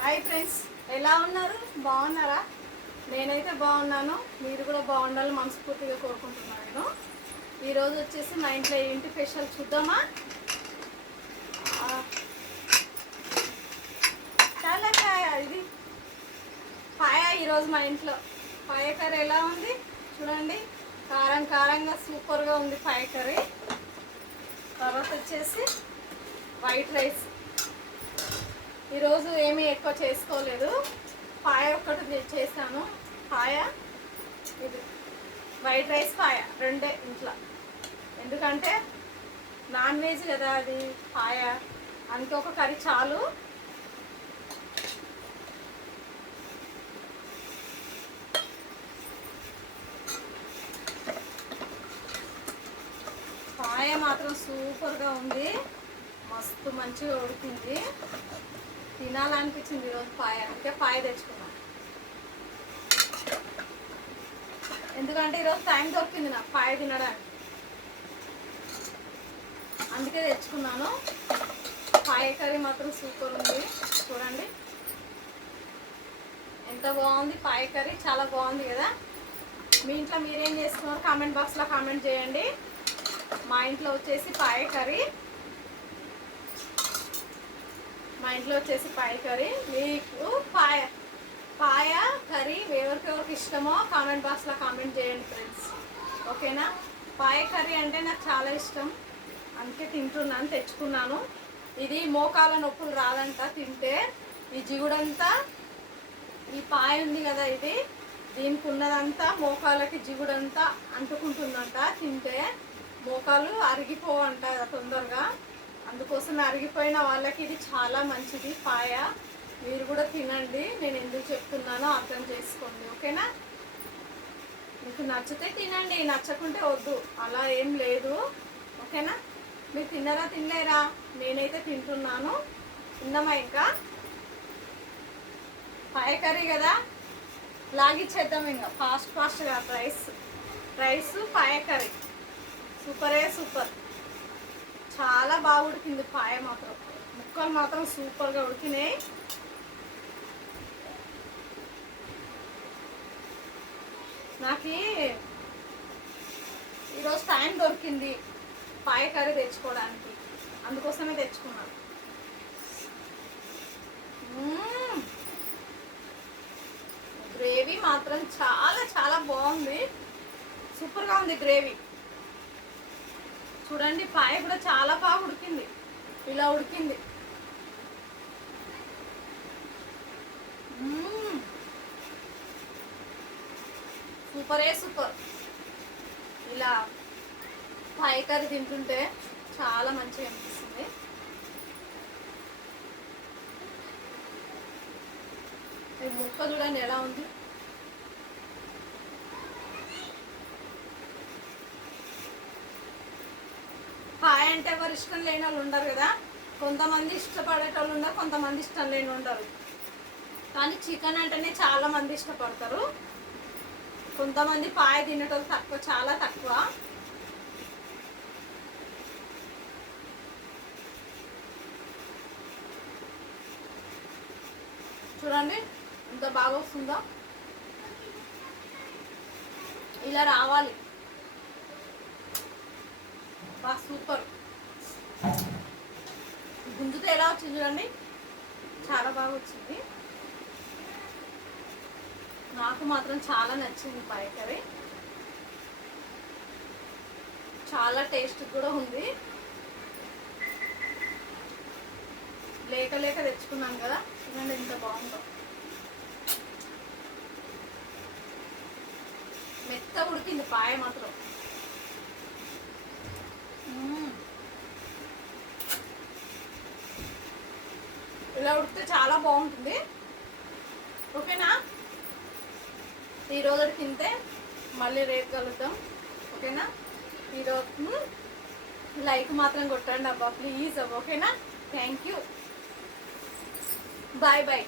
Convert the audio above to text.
Hi friends, ఎలా ఉన్నారు? బాగున్నారా? నేనైతే బాగున్నాను. మీరు కూడా బాగుండాలని మనస్ఫూర్తిగా కోరుకుంటున్నాను. నేను ఈరోజు వచ్చేసి మా ఇంట్లో ఏంటి స్పెషల్ చూద్దామా? చాలకాయ ఇది పాయ. ఈరోజు మా ఇంట్లో పాయ కర్రీ ఎలా ఉంది చూడండి. కారం కారంగా సూపర్గా ఉంది పాయ కర్రీ. తర్వాత వచ్చేసి వైట్ రైస్. ఈరోజు ఏమీ ఎక్కువ చేసుకోలేదు, పాయ ఒక్కటి చేశాను. పాయ ఇది వైట్ రైస్ పాయ రెండే ఇంట్లో, ఎందుకంటే నాన్ వెజ్ కదా అది పాయ, అందుకే ఒక కర్రీ చాలు. పాయ మాత్రం సూపర్గా ఉంది, మస్తు మంచిగా ఉడికింది, తినాలనిపించింది ఈరోజు పాయ. అంటే పాయ తెచ్చుకున్నాను, ఎందుకంటే ఈరోజు టైం దొరికింది నాకు పాయ తినడానికి, అందుకే తెచ్చుకున్నాను. పాయ కర్రీ మాత్రం సూపర్ ఉంది చూడండి, ఎంత బాగుంది పాయ కర్రీ, చాలా బాగుంది కదా. మీ ఇంట్లో మీరేం చేసుకున్నారు కామెంట్ బాక్స్లో కామెంట్ చేయండి. మా ఇంట్లో వచ్చేసి పాయ కర్రీ, మా ఇంట్లో వచ్చేసి పాయ కర్రీ. మీకు పాయ కర్రీ ఎవరికెవరికి ఇష్టమో కామెంట్ బాక్స్లో కామెంట్ చేయండి ఫ్రెండ్స్, ఓకేనా. పాయ కర్రీ అంటే నాకు చాలా ఇష్టం, అందుకే తింటున్నాను, తెచ్చుకున్నాను. ఇది మోకాల నొప్పులు రాదంట తింటే. ఈ జిగుడంతా ఈ పాయ ఉంది కదా, ఇది దీనికి ఉన్నదంతా మోకాలకి జిగుడంతా అంటుకుంటుందంట. తింటే మోకాలు అరిగిపోవంట తొందరగా, అందుకోసం అరిగిపోయిన వాళ్ళకి ఇది చాలా మంచిది పాయ. మీరు కూడా తినండి, నేను ఎందుకు చెప్తున్నానో అర్థం చేసుకోండి, ఓకేనా. మీకు నచ్చితే తినండి, నచ్చకుంటే వద్దు, అలా ఏం లేదు, ఓకేనా. మీరు తిన్నారా తినలేరా? నేనైతే తింటున్నాను. తిన్నామా ఇంకా పాయ కర్రీ కదా, లాగిచ్చేద్దాం ఇంకా ఫాస్ట్గా. రైస్ పాయ కర్రీ సూపరే సూపర్, చాలా బాగా ఉడికింది పాయ మాత్రం, ముక్కలు మాత్రం సూపర్గా ఉడికినాయి. నాకు ఈరోజు టైం దొరికింది పాయ కర్రీ తెచ్చుకోవడానికి, అందుకోసమే తెచ్చుకున్నాను. గ్రేవీ మాత్రం చాలా చాలా బాగుంది, సూపర్గా ఉంది గ్రేవీ. చూడండి పాయ కూడా చాలా బాగా ఉడికింది, ఇలా ఉడికింది. సూపరే సూపర్. ఇలా పాయ కర్రీ తింటుంటే చాలా మంచిగా అనిపిస్తుంది. ఈ ముక్క చూడండి ఎలా ఉంది. పాయ అంటే ఎవరు ఇష్టం లేని వాళ్ళు ఉండరు కదా, కొంతమంది ఇష్టపడేటోళ్ళు ఉండరు, కొంతమంది ఇష్టం లేని ఉండరు. కానీ చికెన్ అంటేనే చాలా మంది ఇష్టపడతారు. కొంతమంది పాయ తినేటోళ్ళు తక్కువ, చాలా తక్కువ. చూడండి ఎంత బాగా వస్తుందో, ఇలా రావాలి, బాగా సూపర్. గుంజుతో ఎలా వచ్చింది చూడండి, చాలా బాగా వచ్చింది. నాకు మాత్రం చాలా నచ్చింది పాయ కర్రీ, చాలా టేస్ట్ కూడా ఉంది. లేక తెచ్చుకున్నాను కదా, చూడండి ఎంత బాగుందో. మెత్త ఉడికింది పాయ మాత్రం. ఇలా ఉడికితే చాలా బాగుంటుంది, ఓకేనా. ఈరోజు తింటే మళ్ళీ రేపు కలుద్దాం, ఓకేనా. ఈరోజు లైక్ మాత్రం కొట్టండి అబ్బా ప్లీజ్, ఓకేనా. Thank you, bye bye.